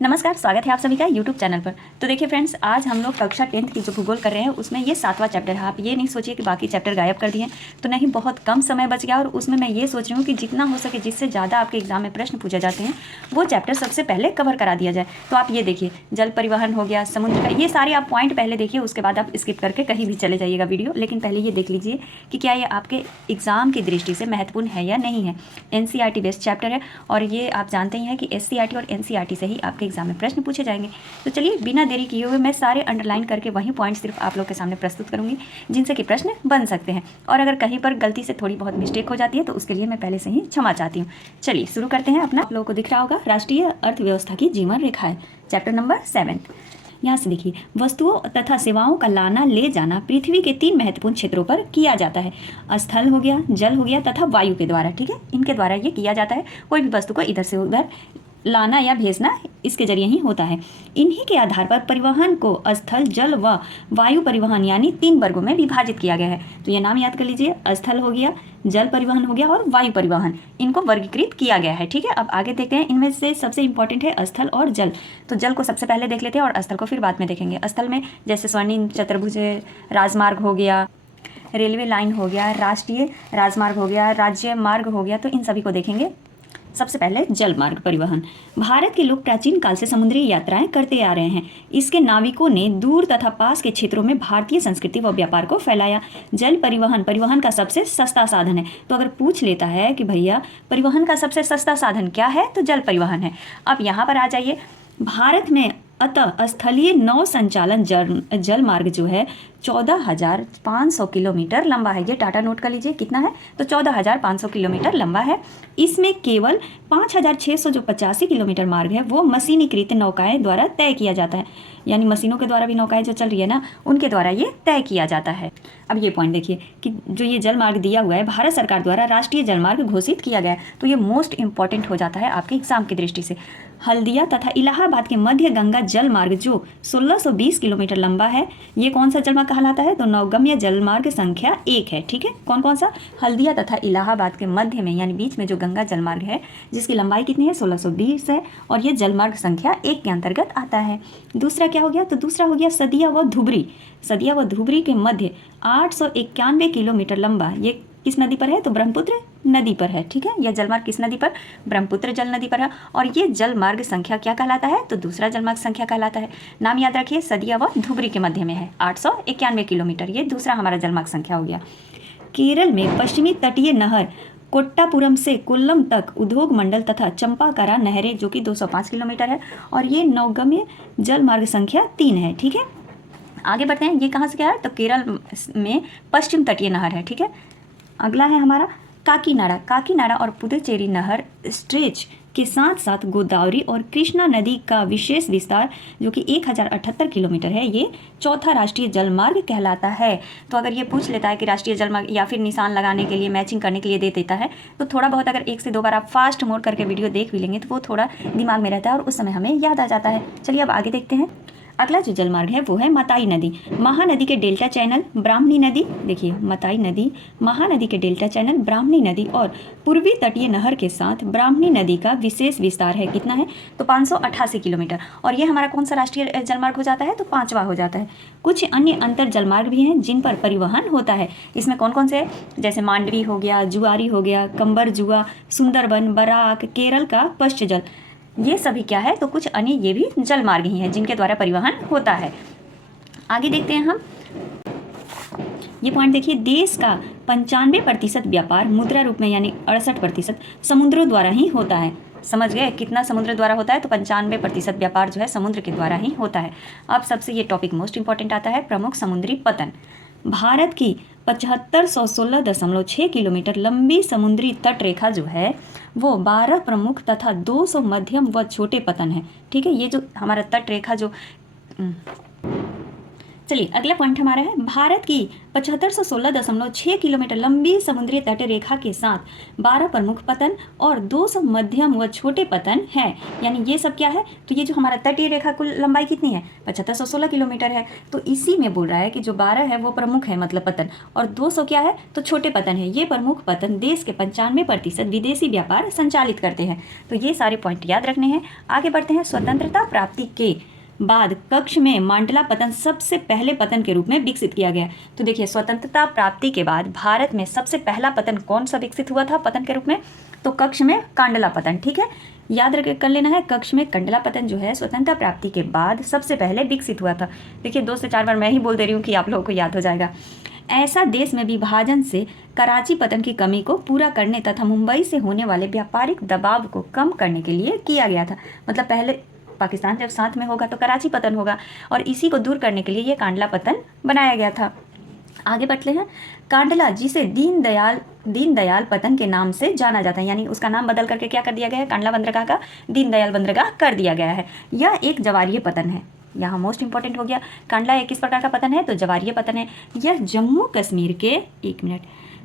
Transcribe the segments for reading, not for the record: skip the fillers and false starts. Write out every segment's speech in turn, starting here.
नमस्कार, स्वागत है आप सभी का यूट्यूब चैनल पर। तो देखिए फ्रेंड्स, आज हम लोग कक्षा 10th की जो भूगोल कर रहे हैं उसमें ये 7वां चैप्टर है। आप ये नहीं सोचिए कि बाकी चैप्टर गायब कर दिए, तो नहीं, बहुत कम समय बच गया और उसमें मैं ये सोच रही हूँ कि जितना हो सके, जिससे ज़्यादा आपके एग्जाम में प्रश्न पूछे जाते हैं वो चैप्टर सबसे पहले कवर करा दिया जाए। तो आप ये देखिए, जल परिवहन हो गया, समुद्र का, ये सारे आप पॉइंट पहले देखिए, उसके बाद आप स्किप करके कहीं भी चले जाइएगा वीडियो, लेकिन पहले ये देख लीजिए कि क्या ये आपके एग्जाम की दृष्टि से महत्वपूर्ण है या नहीं है। NCERT बेस्ड चैप्टर है और ये आप जानते ही हैं कि SCERT और NCERT से ही आपके एग्जाम में प्रश्न पूछे जाएंगे। तो चलिए बिना देरी किए हुए मैं सारे अंडरलाइन करके वही पॉइंट सिर्फ आप लोग के सामने प्रस्तुत करूंगी जिनसे कि प्रश्न बन सकते हैं, और अगर कहीं पर गलती से थोड़ी बहुत मिस्टेक हो जाती है तो उसके लिए मैं पहले से ही क्षमा चाहती हूँ। चलिए शुरू करते हैं अपना। आप लोगों को दिख रहा होगा राष्ट्रीय अर्थव्यवस्था की जीवन रेखा है, चैप्टर नंबर 7। यहाँ से देखिए, वस्तुओं तथा सेवाओं का लाना ले जाना पृथ्वी के 3 महत्वपूर्ण क्षेत्रों पर किया जाता है। स्थल हो गया, जल हो गया तथा वायु के द्वारा। ठीक है, इनके द्वारा ये किया जाता है। कोई भी वस्तु को इधर से उधर लाना या भेजना इसके जरिए ही होता है। इन्हीं के आधार पर परिवहन को स्थल, जल व वायु परिवहन यानी 3 वर्गों में विभाजित किया गया है। तो ये नाम याद कर लीजिए, स्थल हो गया, जल परिवहन हो गया और वायु परिवहन, इनको वर्गीकृत किया गया है। ठीक है, अब आगे देखते हैं। इनमें से सबसे इंपॉर्टेंट है स्थल और जल। तो जल को सबसे पहले देख लेते हैं और स्थल को फिर बाद में देखेंगे। स्थल में जैसे स्वर्णिम चतुर्भुज राजमार्ग हो गया, रेलवे लाइन हो गया, राष्ट्रीय राजमार्ग हो गया, राज्य मार्ग हो गया, तो इन सभी को देखेंगे। सबसे पहले जल मार्ग परिवहन। भारत के लोग प्राचीन काल से समुद्री यात्राएं करते आ रहे हैं। इसके नाविकों ने दूर तथा पास के क्षेत्रों में भारतीय संस्कृति व व्यापार को फैलाया। जल परिवहन परिवहन का सबसे सस्ता साधन है। तो अगर पूछ लेता है कि भैया परिवहन का सबसे सस्ता साधन क्या है, तो जल परिवहन है। अब यहाँ पर आ जाइए, भारत में अतः स्थलीय नौ संचालन जल मार्ग जो है 14,500 किलोमीटर लंबा है। ये टाटा नोट कर लीजिए कितना है, तो 14,500 किलोमीटर लंबा है। इसमें केवल 5,600 जो 85 किलोमीटर मार्ग है वो मशीनीकृत नौकाएं द्वारा तय किया जाता है, यानी मशीनों के द्वारा भी नौकाएं जो चल रही है ना, उनके द्वारा ये तय किया जाता है। अब ये पॉइंट देखिए कि जो ये जल मार्ग दिया हुआ है भारत सरकार द्वारा राष्ट्रीय जल मार्ग घोषित किया गया है, तो ये मोस्ट इंपॉर्टेंट हो जाता है आपके एग्जाम की दृष्टि से। हल्दिया तथा इलाहाबाद के मध्य गंगा जल मार्ग जो 1620 किलोमीटर लंबा है, ये कौन सा जल मार्ग कहलाता है, तो नौगम्य जल मार्ग संख्या 1 है। ठीक है, कौन कौन सा, हल्दिया तथा इलाहाबाद के मध्य में यानी बीच में जो गंगा जल मार्ग है जिसकी लंबाई कितनी है, 1620 है, और ये जल मार्ग संख्या 1 के अंतर्गत आता है। दूसरा क्या हो गया, तो दूसरा हो गया सदिया व धुबरी। सदिया व धुबरी के मध्य 891 किलोमीटर लंबा, ये किस नदी पर है, तो ब्रह्मपुत्र नदी पर है। ठीक है, यह जलमार्ग किस नदी पर, ब्रह्मपुत्र जल नदी पर है, और ये जल मार्ग संख्या क्या कहलाता है, तो दूसरा जलमार्ग संख्या कहलाता है। नाम याद रखिए, सदिया व धुबरी के मध्य में है, 891 किलोमीटर, ये दूसरा हमारा जलमार्ग संख्या हो गया। केरल में पश्चिमी तटीय नहर कोट्टापुरम से कोल्लम तक उद्योग मंडल तथा चंपाकारा नहरें जो कि 205 किलोमीटर है, और ये नौगम्य जल मार्ग संख्या 3 है। ठीक है, आगे बढ़ते हैं। ये कहाँ से क्या है, तो केरल में पश्चिम तटीय नहर है। ठीक है, अगला है हमारा काकीनाडा। काकीनाडा और पुदुचेरी नहर स्ट्रेच के साथ साथ गोदावरी और कृष्णा नदी का विशेष विस्तार जो कि 1078 किलोमीटर है, ये चौथा राष्ट्रीय जल मार्ग कहलाता है। तो अगर ये पूछ लेता है कि राष्ट्रीय जल मार्ग, या फिर निशान लगाने के लिए, मैचिंग करने के लिए दे देता है, तो थोड़ा बहुत अगर 1 से 2 बार आप फास्ट मोड करके वीडियो देख भी लेंगे तो वो थोड़ा दिमाग में रहता है और उस समय हमें याद आ जाता है। चलिए अब आगे देखते हैं। अगला जो जलमार्ग है वो है मताई नदी। महानदी के डेल्टा चैनल, ब्राह्मणी नदी, देखिए मताई नदी, महानदी के डेल्टा चैनल, ब्राह्मणी नदी और पूर्वी तटीय नहर के साथ ब्राह्मणी नदी का विशेष विस्तार है। कितना है, तो 588 किलोमीटर, और ये हमारा कौन सा राष्ट्रीय जलमार्ग हो जाता है, तो 5वां हो जाता है। कुछ अन्य अंतर जलमार्ग भी हैं जिन पर परिवहन होता है। इसमें कौन कौन से है, जैसे मांडवी हो गया, जुआरी हो गया, कंबर जुआ, सुंदरबन, बराक, केरल का पश्च जल, ये सभी क्या है, तो कुछ अन्य ये भी जल मार्ग ही हैं जिनके द्वारा परिवहन होता है। आगे देखते हैं हम। ये पॉइंट देखिए, देश का 95% व्यापार मुद्रा रूप में यानी 68% समुद्रों द्वारा ही होता है। समझ गए कितना समुद्र द्वारा होता है, तो 95% व्यापार जो है समुद्र के द्वारा ही होता है। अब सबसे ये टॉपिक मोस्ट इंपॉर्टेंट आता है, प्रमुख समुद्री पतन। भारत की 7516.6 किलोमीटर लंबी समुद्री तट रेखा जो है वो 12 प्रमुख तथा 200 मध्यम व छोटे पतन है। ठीक है, ये जो हमारा तट रेखा जो चलिए अगला पॉइंट हमारा है, भारत की 7516.6 किलोमीटर लंबी समुद्री तट रेखा के साथ 12 प्रमुख पतन और 200 मध्यम व छोटे पतन है। यानी ये सब क्या है, तो ये जो हमारा तटीय रेखा कुल लंबाई कितनी है, 7516 किलोमीटर है। तो इसी में बोल रहा है कि जो 12 है वो प्रमुख है मतलब पतन, और 200 क्या है तो छोटे पतन है। ये प्रमुख पतन देश के 95% विदेशी व्यापार संचालित करते हैं। तो ये सारे पॉइंट याद रखने हैं। आगे बढ़ते हैं, स्वतंत्रता प्राप्ति के बाद कक्ष में मांडला पतन सबसे पहले पतन के रूप में विकसित किया गया। तो देखिए स्वतंत्रता प्राप्ति के बाद भारत में सबसे पहला पतन कौन सा विकसित हुआ था पतन के रूप में, तो कक्ष में कांडला पतन। ठीक है, याद रख कर लेना है, कक्ष में कंडला पतन जो है स्वतंत्रता प्राप्ति के बाद सबसे पहले विकसित हुआ था। देखिए 2 से 4 बार मैं ही बोल दे रही हूँ कि आप लोगों को याद हो जाएगा। ऐसा देश में विभाजन से कराची पतन की कमी को पूरा करने तथा मुंबई से होने वाले व्यापारिक दबाव को कम करने के लिए किया गया था। मतलब पहले पाकिस्तान जब साथ में होगा तो कराची पतन होगा, और इसी को दूर करने के लिए ये कांडला पतन बनाया गया था। आगे बढ़ते हैं, कांडला जिसे दीनदयाल पतन के नाम से जाना जाता है, यानी उसका नाम बदल करके क्या कर दिया गया है, कांडला बंदरगाह का दीनदयाल बंदरगाह कर दिया गया है। यह एक जवारीय पतन है। यहाँ मोस्ट इंपॉर्टेंट हो गया, कांडला एक किस प्रकार का पतन है, तो जवारीय पतन है। यह जम्मू कश्मीर के, एक मिनट,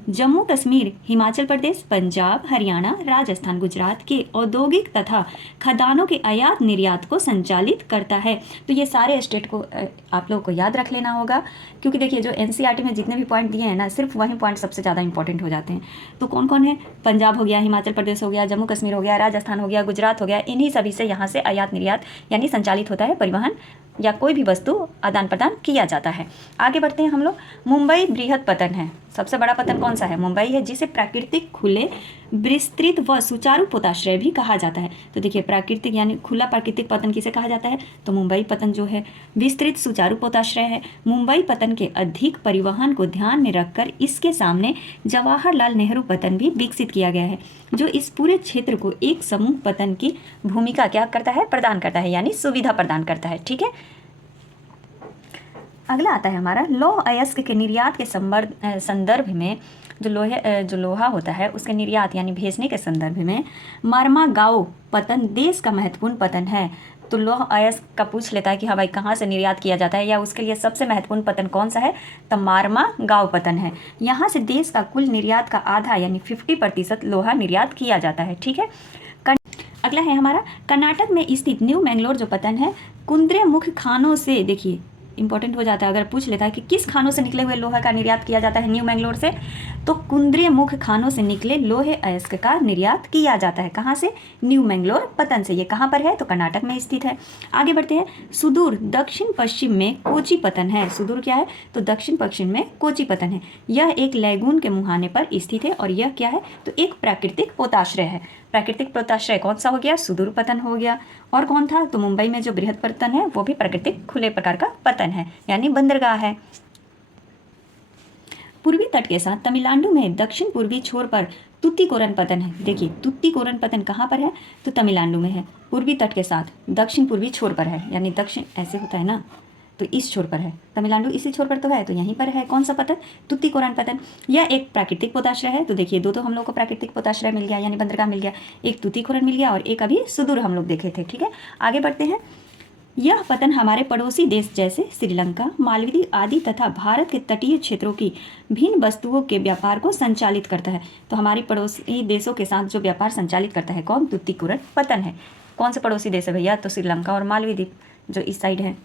जम्मू कश्मीर, हिमाचल प्रदेश, पंजाब, हरियाणा, राजस्थान, गुजरात के औद्योगिक तथा खदानों के आयात निर्यात को संचालित करता है। तो ये सारे स्टेट को आप लोगों को याद रख लेना होगा, क्योंकि देखिए जो एनसीईआरटी में जितने भी पॉइंट दिए हैं ना, सिर्फ वही पॉइंट सबसे ज़्यादा इंपॉर्टेंट हो जाते हैं। तो कौन कौन है, पंजाब हो गया, हिमाचल प्रदेश हो गया, जम्मू कश्मीर हो गया, राजस्थान हो गया, गुजरात हो गया, इन्हीं सभी से यहाँ से आयात निर्यात यानी संचालित होता है, परिवहन या कोई भी वस्तु आदान प्रदान किया जाता है। आगे बढ़ते हैं हम लोग, मुंबई बृहद पतन है। सबसे बड़ा पतन कौन सा है, मुंबई है, जिसे प्राकृतिक, खुले, विस्तृत व सुचारू पोताश्रय भी कहा जाता है। तो देखिए प्राकृतिक यानी खुला प्राकृतिक पतन किसे कहा जाता है, तो मुंबई पतन जो है। विस्तृत सुचारू पोताश्रय है। मुंबई पतन के अधिक परिवहन को ध्यान में रखकर इसके सामने जवाहरलाल नेहरू पतन भी विकसित किया गया है, जो इस पूरे क्षेत्र को एक समूह पतन की भूमिका क्या करता है, प्रदान करता है, यानी सुविधा प्रदान करता है। ठीक है, अगला आता है हमारा, लौह अयस्क के निर्यात के संदर्भ में जो लोहा होता है उसके निर्यात यानी भेजने के संदर्भ में मार्मागाओ पतन देश का महत्वपूर्ण पतन है। तो लौह अयस्क का पूछ लेता है कि हाँ भाई कहाँ से निर्यात किया जाता है, या उसके लिए सबसे महत्वपूर्ण पतन कौन सा है, तो मार्मागाओ पतन है। यहाँ से देश का कुल निर्यात का आधा यानी 50% लोहा निर्यात किया जाता है। ठीक है, अगला है हमारा, कर्नाटक में स्थित न्यू मैंगलोर जो पतन है, कुंद्रे मुख्य खानों से, देखिए इंपॉर्टेंट हो जाता है अगर पूछ लेता है कि किस खानों से निकले हुए लोहा का निर्यात किया जाता है न्यू मैंगलोर से, तो कुंद्रे मुख्य खानों से निकले लोहे अयस्क का निर्यात किया जाता है। कहाँ से, न्यू मैंगलोर पतन से। ये कहाँ पर है, तो कर्नाटक में स्थित है। आगे बढ़ते हैं, सुदूर दक्षिण पश्चिम में कोची पतन है। सुदूर क्या है, तो दक्षिण पश्चिम में कोची पतन है। यह एक लैगून के मुहाने पर स्थित है, और यह क्या है, तो एक प्राकृतिक पोताश्रय है। प्राकृतिक पोताश्रय कौन सा हो गया, सुदूर पतन हो गया। और कौन था, तो मुंबई में जो बृहद पतन है वो भी प्राकृतिक खुले प्रकार का पतन है, यानी बंदरगाह है। पूर्वी तट के साथ तमिलनाडु में दक्षिण पूर्वी छोर पर तुतीकोरन पतन है। देखिए तुतीकोरन पतन कहाँ पर है, तो तमिलनाडु में है। पूर्वी तट के साथ दक्षिण पूर्वी छोर पर है, यानी दक्षिण ऐसे होता है ना, तो इस छोर पर है, तमिलनाडु इसी छोर पर तो है, तो यहीं पर है कौन सा पतन, तुतीकोरन पतन। यह एक प्राकृतिक पोताश्रय है। तो देखिए दो तो हम लोग को प्राकृतिक पोताश्रय मिल गया यानी बंदरगाह मिल गया, एक तुतीकोरन मिल गया और एक अभी सुदूर हम लोग देखे थे। ठीक है, आगे बढ़ते हैं, यह पतन हमारे पड़ोसी देश जैसे श्रीलंका, मालदीव आदि तथा भारत के तटीय क्षेत्रों की भिन्न वस्तुओं के व्यापार को संचालित करता है। तो हमारी पड़ोसी देशों के साथ जो व्यापार संचालित करता है कौन, तुतीकोरन पतन है। कौन से पड़ोसी देश है भैया, तो श्रीलंका और मालदीव जो इस साइड है।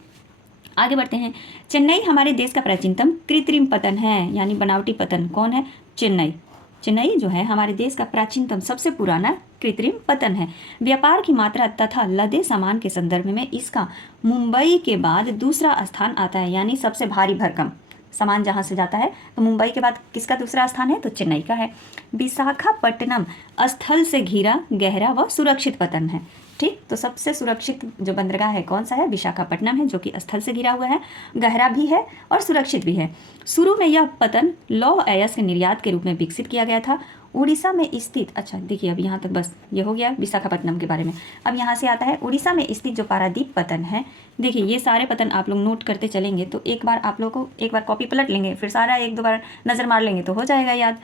आगे बढ़ते हैं, चेन्नई हमारे देश का प्राचीनतम कृत्रिम पतन है, यानी बनावटी पतन कौन है, चेन्नई। चेन्नई जो है हमारे देश का प्राचीनतम सबसे पुराना कृत्रिम पतन है। व्यापार की मात्रा तथा लदे सामान के संदर्भ में इसका मुंबई के बाद दूसरा स्थान आता है, यानी सबसे भारी भरकम सामान जहाँ से जाता है, तो मुंबई के बाद किसका दूसरा स्थान है, तो चेन्नई का है। विशाखापट्टनम स्थल से घिरा गहरा व सुरक्षित पतन है। ठीक, तो सबसे सुरक्षित जो बंदरगाह है कौन सा है, विशाखापट्टनम है, जो कि स्थल से घिरा हुआ है, गहरा भी है और सुरक्षित भी है। शुरू में यह पतन लौह अयस्क निर्यात के रूप में विकसित किया गया था। उड़ीसा में स्थित, अच्छा देखिए अब यहाँ तक बस ये हो गया विशाखापट्टनम के बारे में। अब यहाँ से आता है उड़ीसा में स्थित जो पारादीप पतन है। देखिए ये सारे पतन आप लोग नोट करते चलेंगे, तो एक बार आप लोग को एक बार कॉपी पलट लेंगे, फिर सारा एक दो बार नज़र मार लेंगे तो हो जाएगा याद।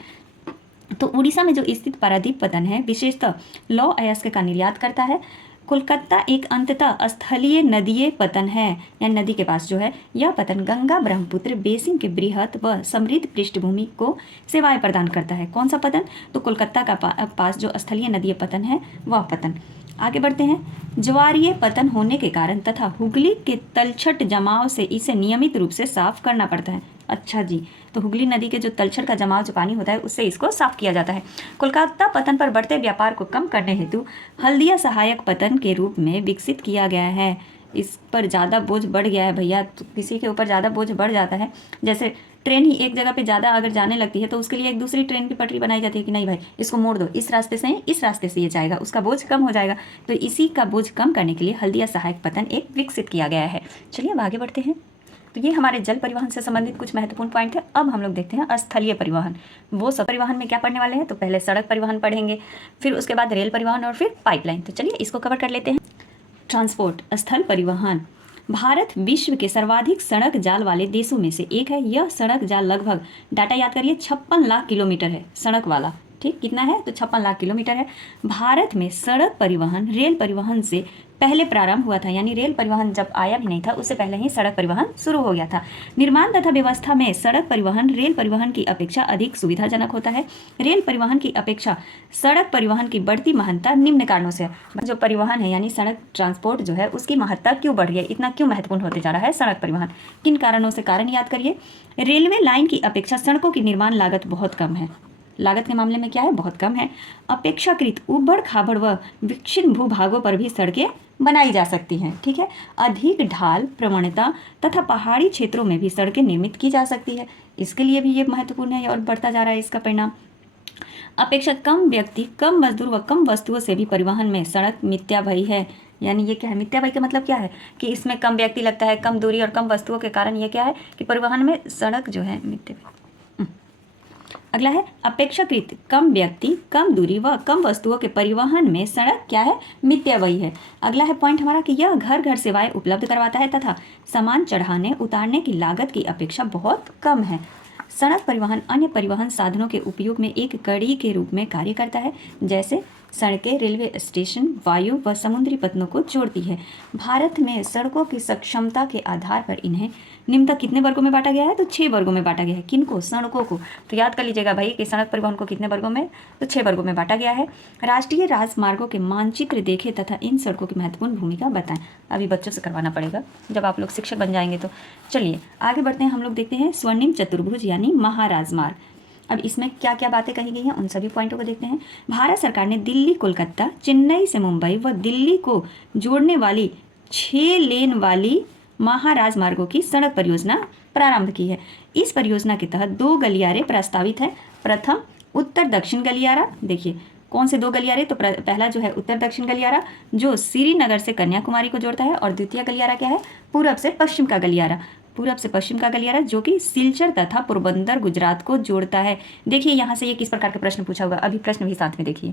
तो उड़ीसा में जो स्थित पारादीप पतन है विशेषतः लौह अयस्क का निर्यात करता है। कोलकाता एक अंततः स्थलीय नदीय पतन है, यानी नदी के पास जो है यह पतन गंगा ब्रह्मपुत्र बेसिन के बृहत व समृद्ध पृष्ठभूमि को सेवाएं प्रदान करता है। कौन सा पतन? तो कोलकाता का पास जो स्थलीय नदीय पतन है वह पतन। आगे बढ़ते हैं। ज्वारीय पतन होने के कारण तथा हुगली के तलछट जमाव से इसे नियमित रूप से साफ करना पड़ता है। अच्छा जी, तो हुगली नदी के जो तलछट का जमाव जो पानी होता है उससे इसको साफ किया जाता है। कोलकाता पतन पर बढ़ते व्यापार को कम करने हेतु हल्दिया सहायक पतन के रूप में विकसित किया गया है। इस पर ज़्यादा बोझ बढ़ गया है भैया, तो किसी के ऊपर ज़्यादा बोझ बढ़ जाता है, जैसे ट्रेन ही एक जगह पे ज़्यादा अगर जाने लगती है तो उसके लिए एक दूसरी ट्रेन की पटरी बनाई जाती है कि नहीं भाई इसको मोड़ दो, इस रास्ते से इस रास्ते से ये जाएगा, उसका बोझ कम हो जाएगा। तो इसी का बोझ कम करने के लिए हल्दिया सहायक पतन एक विकसित किया गया है। चलिए अब आगे बढ़ते हैं। तो ये हमारे जल परिवहन से संबंधित कुछ महत्वपूर्ण पॉइंट थे। अब हम लोग देखते हैं स्थलीय परिवहन। वो सब परिवहन में क्या पढ़ने वाले हैं? तो पहले सड़क परिवहन पढ़ेंगे, फिर उसके बाद रेल परिवहन और फिर पाइपलाइन। तो चलिए इसको कवर कर लेते हैं। ट्रांसपोर्ट, स्थल परिवहन। भारत विश्व के सर्वाधिक सड़क जाल वाले देशों में से एक है। यह सड़क जाल लगभग, डाटा याद करिए, 56 लाख किलोमीटर है सड़क वाला। ठीक, कितना है? तो 56 लाख किलोमीटर है। भारत में सड़क परिवहन रेल परिवहन से पहले प्रारंभ हुआ था, यानी रेल परिवहन जब आया भी नहीं था उससे पहले ही सड़क परिवहन शुरू हो गया था। निर्माण तथा व्यवस्था में सड़क परिवहन रेल परिवहन की अपेक्षा अधिक सुविधाजनक होता है। रेल परिवहन की अपेक्षा सड़क परिवहन की बढ़ती महत्ता निम्न कारणों से। जो परिवहन है यानी सड़क ट्रांसपोर्ट जो है उसकी महत्ता क्यों बढ़ रही है, इतना क्यों महत्वपूर्ण होते जा रहा है सड़क परिवहन? किन कारणों से? कारण याद करिए। रेलवे लाइन की अपेक्षा सड़कों की निर्माण लागत बहुत कम है। लागत के मामले में क्या है? बहुत कम है। अपेक्षाकृत उबड़ खाबड़ व विक्षिन्न भूभागों पर भी सड़कें बनाई जा सकती हैं। ठीक है, अधिक ढाल प्रवणता तथा पहाड़ी क्षेत्रों में भी सड़कें निर्मित की जा सकती है। इसके लिए भी ये महत्वपूर्ण है और बढ़ता जा रहा है इसका परिणाम। अपेक्षा कम व्यक्ति, कम मजदूर व कम वस्तुओं से भी परिवहन में सड़क मिथ्याभयी है। यानी ये क्या है? मिथ्याभयी का मतलब क्या है? कि इसमें कम व्यक्ति लगता है, कम दूरी और कम वस्तुओं के कारण ये क्या है कि परिवहन में सड़क जो है मिथ्याभयी। अगला है अपेक्षाकृत कम व्यक्ति, कम दूरी व कम वस्तुओं के परिवहन में सड़क क्या है? मिथ्याभयी है। अगला है पॉइंट हमारा कि यह घर घर सेवाएं उपलब्ध करवाता है तथा सामान चढ़ाने उतारने की लागत की अपेक्षा बहुत कम है। सड़क परिवहन अन्य परिवहन साधनों के उपयोग में एक कड़ी के रूप में कार्य करता है, जैसे सड़कें रेलवे स्टेशन वायु व समुद्री पत्तनों को जोड़ती है। भारत में सड़कों की सक्षमता के आधार पर इन्हें निम्नतः कितने वर्गों में बांटा गया है? तो 6 वर्गों में बांटा गया है। किनको? सड़कों को। तो याद कर लीजिएगा भाई कि सड़क परिवहन को कितने वर्गों में? तो 6 वर्गों में बांटा गया है। राष्ट्रीय राजमार्गों के मानचित्र देखें तथा इन सड़कों की महत्वपूर्ण भूमिका बताएं। अभी बच्चों से करवाना पड़ेगा जब आप लोग शिक्षक बन जाएंगे तो। चलिए आगे बढ़ते हैं। हम लोग देखते हैं स्वर्णिम चतुर्भुज यानी महाराजमार्ग। अब इसमें क्या क्या बातें कही गई हैं उन सभी पॉइंटों को देखते हैं। भारत सरकार ने दिल्ली कोलकाता, चेन्नई से मुंबई व दिल्ली को जोड़ने वाली 6 लेन वाली महाराजमार्गों की सड़क परियोजना प्रारंभ की है। इस परियोजना के तहत 2 गलियारे प्रस्तावित हैं। प्रथम उत्तर दक्षिण गलियारा, देखिए कौन से 2 गलियारे? तो पहला जो है उत्तर दक्षिण गलियारा जो श्रीनगर से कन्याकुमारी को जोड़ता है, और द्वितीय गलियारा क्या है? पूरब से पश्चिम का गलियारा। पूरब से पश्चिम का गलियारा जो कि सिलचर तथा पोरबंदर गुजरात को जोड़ता है। देखिए यहाँ से ये किस प्रकार के प्रश्न पूछा होगा, अभी प्रश्न भी साथ में देखिए।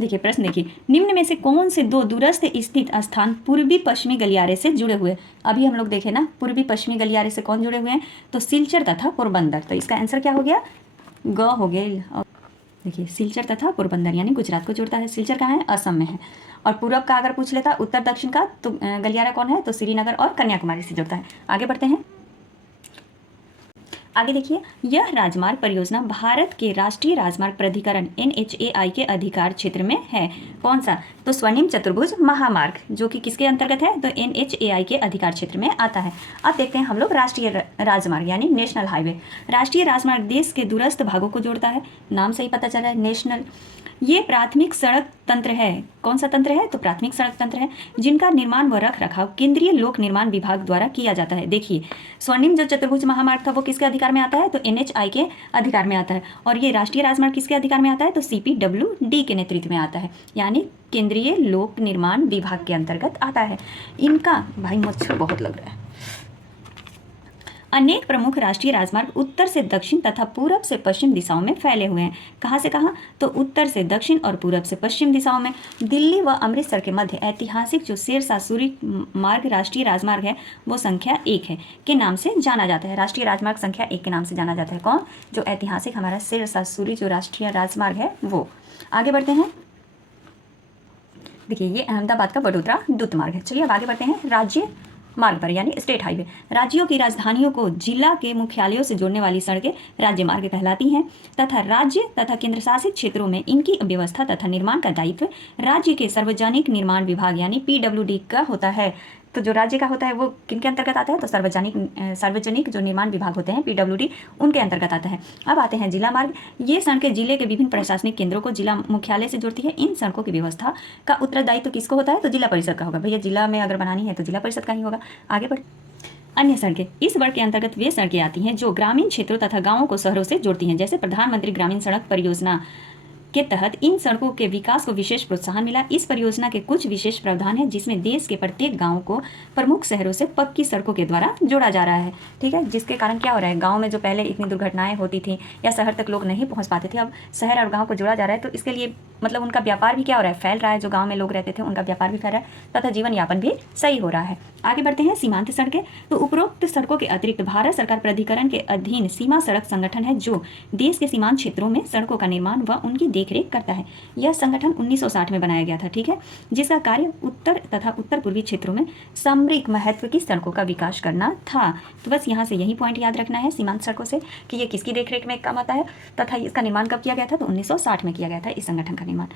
देखिए प्रश्न देखिए, निम्न में से कौन से 2 दूरस्थ स्थित स्थान पूर्वी पश्चिमी गलियारे से जुड़े हुए? अभी हम लोग देखें ना, पूर्वी पश्चिमी गलियारे से कौन जुड़े हुए हैं? तो सिलचर तथा पोरबंदर। तो इसका आंसर क्या हो गया? ग हो गया। देखिए सिलचर तथा पोरबंदर यानी गुजरात को जोड़ता है। सिलचर कहाँ है? असम में है। और पूरब का अगर पूछ लेता उत्तर दक्षिण का तो गलियारा कौन है? तो श्रीनगर और कन्याकुमारी से जोड़ता है। आगे बढ़ते हैं। आगे देखिए, यह राजमार्ग परियोजना भारत के राष्ट्रीय राजमार्ग प्राधिकरण NHAI के अधिकार क्षेत्र में है। कौन सा? तो स्वर्णिम चतुर्भुज महामार्ग जो कि किसके अंतर्गत है? तो NHAI के अधिकार क्षेत्र में आता है। अब देखते हैं हम लोग राष्ट्रीय राजमार्ग यानी नेशनल हाईवे। राष्ट्रीय राजमार्ग देश के दूरस्थ भागों को जोड़ता है। नाम से ही पता चला है नेशनल। ये प्राथमिक सड़क तंत्र है। कौन सा तंत्र है? तो प्राथमिक सड़क तंत्र है जिनका निर्माण व रख रखाव केंद्रीय लोक निर्माण विभाग द्वारा किया जाता है। देखिए स्वर्णिम जो चतुर्भुज महामार्ग था वो किसके अधिकार में आता है? तो NHAI के अधिकार में आता है। और ये राष्ट्रीय राजमार्ग किसके अधिकार में आता है? तो CPWD के नेतृत्व में आता है, यानी केंद्रीय लोक निर्माण विभाग के अंतर्गत आता है। इनका भाई मच्छर बहुत लग रहा है। अनेक प्रमुख राष्ट्रीय राजमार्ग उत्तर से दक्षिण तथा पूरब से पश्चिम दिशाओं में फैले हुए हैं। कहाँ से कहाँ? तो उत्तर से दक्षिण और पूरब से पश्चिम दिशाओं में। दिल्ली व अमृतसर के मध्य ऐतिहासिक जो शेरशाह सूरी मार्ग राष्ट्रीय राजमार्ग है वो संख्या 1 है के नाम से जाना जाता है। राष्ट्रीय राजमार्ग संख्या 1 के नाम से जाना जाता है। कौन? जो ऐतिहासिक हमारा शेरशाह सूरी जो राष्ट्रीय राजमार्ग है वो। आगे बढ़ते हैं। देखिए ये अहमदाबाद का वडोदरा द्रुत मार्ग है। चलिए अब आगे बढ़ते हैं। राज्य मार्ग पर यानी स्टेट हाईवे, राज्यों की राजधानियों को जिला के मुख्यालयों से जोड़ने वाली सड़कें राज्य मार्ग कहलाती हैं तथा राज्य तथा केंद्र शासित क्षेत्रों में इनकी व्यवस्था तथा निर्माण का दायित्व राज्य के सार्वजनिक निर्माण विभाग यानी PWD का होता है। तो जो राज्य का होता है वो किन के अंतर्गत आता है, तो सार्वजनिक जो निर्माण विभाग होते हैं PWD, उनके अंतर्गत आता है। अब आते हैं जिला मार्ग। ये सड़कें जिले के विभिन्न प्रशासनिक केंद्रों को जिला मुख्यालय से जोड़ती है। इन सड़कों की व्यवस्था का उत्तरदायित्व किसको होता है, तो जिला परिषद का होगा। भैया जिला में अगर बनानी है तो जिला परिषद का ही होगा। आगे बढ़ अन्य सड़कें, इस वर्ग के अंतर्गत वे सड़कें आती हैं जो ग्रामीण क्षेत्रों तथा गांवों को शहरों से जोड़ती हैं। जैसे प्रधानमंत्री ग्रामीण सड़क परियोजना के तहत इन सड़कों के विकास को विशेष प्रोत्साहन मिला। इस परियोजना के कुछ विशेष प्रावधान है जिसमें देश के प्रत्येक गांव को प्रमुख शहरों से पक्की सड़कों के द्वारा जोड़ा जा रहा है। ठीक है, जिसके कारण क्या हो रहा है, गांव में जो पहले इतनी दुर्घटनाएं होती थी या शहर तक लोग नहीं पहुंच पाते थे, अब शहर और गाँव को जोड़ा जा रहा है। तो इसके लिए मतलब उनका व्यापार भी क्या हो रहा है, फैल रहा है। जो गाँव में लोग रहते थे उनका व्यापार भी फैल रहा है तथा जीवन यापन भी सही हो रहा है। आगे बढ़ते हैं सीमांत सड़कें। तो उपरोक्त सड़कों के अतिरिक्त भारत सरकार प्राधिकरण के अधीन सीमा सड़क संगठन है जो देश के सीमांत क्षेत्रों में सड़कों का निर्माण व उनकी देखरेख करता है। यह संगठन 1960 में बनाया गया था। ठीक है, जिसका कार्य उत्तर तथा उत्तर पूर्वी क्षेत्रों में सामरिक महत्व की सड़कों का विकास करना था। तो बस यहाँ से यही पॉइंट याद रखना है सीमांत सड़कों से कि ये किसकी देखरेख में काम आता है तथा इसका निर्माण कब किया गया था, तो 1960 में किया गया था इस संगठन का निर्माण।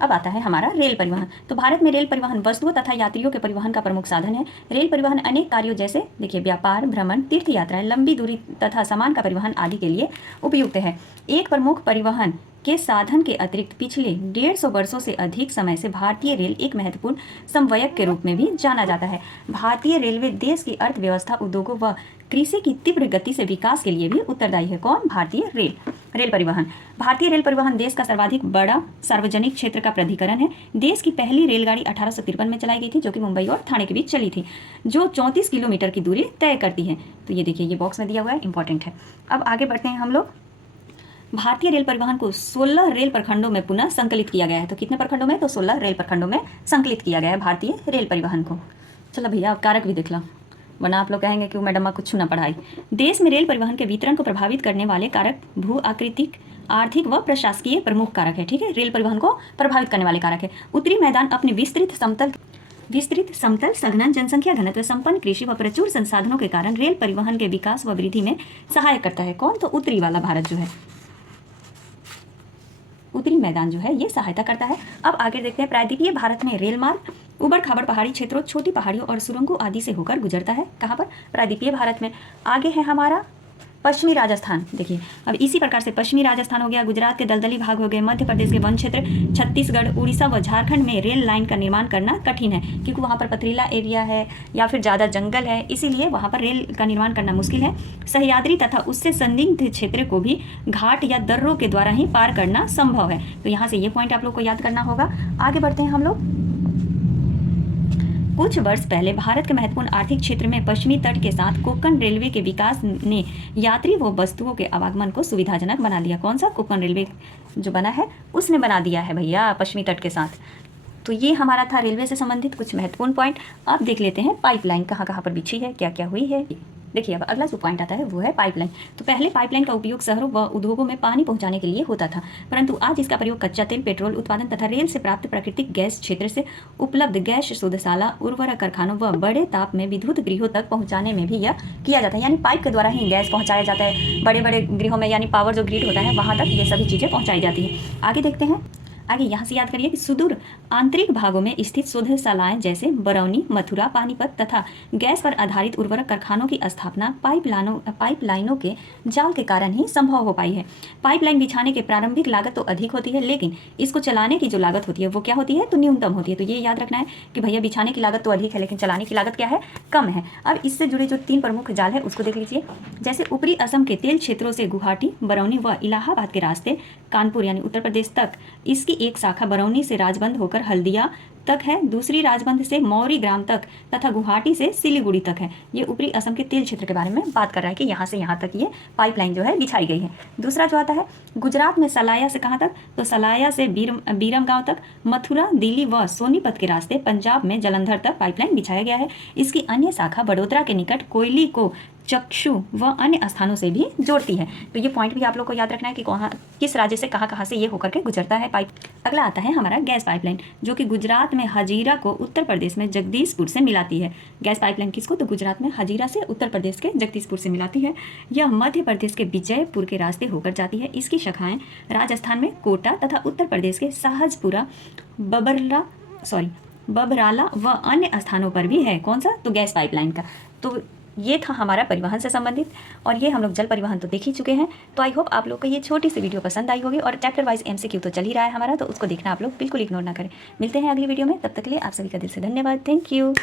अब आता है हमारा रेल परिवहन। तो भारत में रेल परिवहन वस्तुओं तथा यात्रियों के परिवहन का प्रमुख साधन है। रेल परिवहन अनेक कार्यों जैसे देखिए व्यापार, भ्रमण, तीर्थ यात्राएं, लंबी दूरी तथा सामान का परिवहन आदि के लिए उपयुक्त है। एक प्रमुख परिवहन के साधन के अतिरिक्त पिछले 150 वर्षों से अधिक समय से भारतीय रेल एक महत्वपूर्ण समन्वयक के रूप में भी जाना जाता है। भारतीय रेलवे देश की अर्थव्यवस्था, उद्योगों व कृषि की तीव्र गति से विकास के लिए भी उत्तरदायी है। कौन? भारतीय रेल परिवहन। भारतीय रेल परिवहन देश का सर्वाधिक बड़ा सार्वजनिक क्षेत्र का प्राधिकरण है। देश की पहली रेलगाड़ी 1853 में चलाई गई थी जो कि मुंबई और ठाणे के बीच चली थी, जो 34 किलोमीटर की दूरी तय करती है। तो ये देखिए, ये बॉक्स में दिया हुआ है, इंपॉर्टेंट है। अब आगे बढ़ते हैं हम लोग। भारतीय रेल परिवहन को 16 रेल प्रखंडों में पुनः संकलित किया गया है। तो कितने प्रखंडों में? तो 16 रेल प्रखंडों में संकलित किया गया है भारतीय रेल परिवहन को। चलो भैया अब कारक भी देख लो, वरना आप लोग कहेंगे कि मैडम कुछ ना पढ़ाई। देश में रेल परिवहन के वितरण को प्रभावित करने वाले कारक भू आकृतिक, आर्थिक व प्रशासकीय प्रमुख कारक है। ठीक है, रेल परिवहन को प्रभावित करने वाले कारक है। उत्तरी मैदान अपने विस्तृत समतल सघन जनसंख्या घनत्व, संपन्न कृषि व प्रचुर संसाधनों के कारण रेल परिवहन के विकास व वृद्धि में सहायक करता है। कौन? तो उत्तरी वाला भारत जो है, उत्तरी मैदान जो है ये सहायता करता है। अब आगे देखते हैं। प्रायद्वीपीय भारत में रेल मार्ग उबड़ खाबड़ पहाड़ी क्षेत्रों, छोटी पहाड़ियों और सुरंगों आदि से होकर गुजरता है। कहाँ पर? प्रायद्वीपीय भारत में। आगे है हमारा पश्चिमी राजस्थान। देखिए अब इसी प्रकार से पश्चिमी राजस्थान हो गया, गुजरात के दलदली भाग हो गए, मध्य प्रदेश के वन क्षेत्र, छत्तीसगढ़, उड़ीसा व झारखंड में रेल लाइन का निर्माण करना कठिन है क्योंकि वहाँ पर पथरीला एरिया है या फिर ज़्यादा जंगल है, इसीलिए वहाँ पर रेल का निर्माण करना मुश्किल है। सह्याद्री तथा उससे संदिग्ध क्षेत्र को भी घाट या दर्रों के द्वारा ही पार करना संभव है। तो यहाँ से ये पॉइंट आप लोग को याद करना होगा। आगे बढ़ते हैं हम लोग। कुछ वर्ष पहले भारत के महत्वपूर्ण आर्थिक क्षेत्र में पश्चिमी तट के साथ कोंकण रेलवे के विकास ने यात्री व वस्तुओं के आवागमन को सुविधाजनक बना दिया। कौन सा? कोंकण रेलवे जो बना है उसने बना दिया है भैया पश्चिमी तट के साथ। तो ये हमारा था रेलवे से संबंधित कुछ महत्वपूर्ण पॉइंट। अब देख लेते हैं पाइपलाइन कहाँ कहाँ पर बिछी है, क्या क्या हुई है। देखिए अब अगला जो पॉइंट आता है वो है पाइपलाइन। तो पहले पाइपलाइन का उपयोग शहरों व उद्योगों में पानी पहुंचाने के लिए होता था, परंतु आज इसका प्रयोग कच्चा तेल, पेट्रोल उत्पादन तथा रेल से प्राप्त प्राकृतिक गैस, क्षेत्र से उपलब्ध गैस शोधशाला, उर्वरक कारखानों व बड़े ताप में विद्युत गृहों तक पहुंचाने में भी यह किया जाता है। यानी पाइप के द्वारा ही गैस पहुंचाया जाता है बड़े बड़े गृहों में, यानी पावर जो ग्रिड होता है वहाँ तक ये सभी चीज़ें पहुँचाई जाती है। आगे देखते हैं। आगे यहाँ से याद करिए कि सुदूर आंतरिक भागों में स्थित शोधशालाएं जैसे बरौनी, मथुरा, पानीपत तथा गैस पर आधारित उर्वरक कारखानों की स्थापना पाइपलाइनों के जाल के कारण ही संभव हो पाई है। पाइपलाइन बिछाने की प्रारंभिक लागत तो अधिक होती है, लेकिन इसको चलाने की जो लागत होती है वो क्या होती है? तो न्यूनतम होती है। तो ये याद रखना है कि भैया बिछाने की लागत तो अधिक है लेकिन चलाने की लागत क्या है? कम है। अब इससे जुड़े जो 3 प्रमुख जाल है उसको देख लीजिए। जैसे ऊपरी असम के तेल क्षेत्रों से गुवाहाटी, बरौनी व इलाहाबाद के रास्ते कानपुर यानी उत्तर प्रदेश तक, इसकी एक शाखा बरौनी से राजबंद होकर हल्दिया तक है, दूसरी राजबंद से मौरी ग्राम तक तथा गुवाहाटी से सिलीगुड़ी तक है। ये ऊपरी असम के तेल क्षेत्र के बारे में बात कर रहा है कि यहाँ से यहाँ तक ये पाइपलाइन जो है बिछाई गई है। दूसरा जो आता है गुजरात में सलाया से कहाँ तक? तो सलाया से बीरम गांव तक, मथुरा, दिल्ली व सोनीपत के रास्ते पंजाब में जलंधर तक पाइपलाइन बिछाया गया है। इसकी अन्य शाखा बड़ोदरा के निकट कोयली को चक्षु व अन्य स्थानों से भी जोड़ती है। तो ये पॉइंट भी आप लोग को याद रखना है कि कहाँ किस राज्य से कहाँ से ये होकर के गुजरता है पाइप। अगला आता है हमारा गैस पाइपलाइन, जो कि गुजरात में हजीरा को उत्तर प्रदेश में जगदीशपुर से मिलाती है। गैस पाइपलाइन किसको? तो गुजरात में हजीरा से उत्तर प्रदेश के जगदीशपुर से मिलाती है। यह मध्य प्रदेश के विजयपुर के रास्ते होकर जाती है। इसकी शाखाएं राजस्थान में कोटा तथा उत्तर प्रदेश के शाहजपुरा, बबराला व अन्य स्थानों पर भी है। कौन सा? तो गैस पाइपलाइन का। तो ये था हमारा परिवहन से संबंधित, और ये हम लोग जल परिवहन तो देख ही चुके हैं। तो आई होप आप लोग को ये छोटी सी वीडियो पसंद आई होगी, और चैप्टर वाइज MCQ तो चल ही रहा है हमारा, तो उसको देखना आप लोग बिल्कुल इग्नोर ना करें। मिलते हैं अगली वीडियो में, तब तक के लिए आप सभी का दिल से धन्यवाद। Thank you.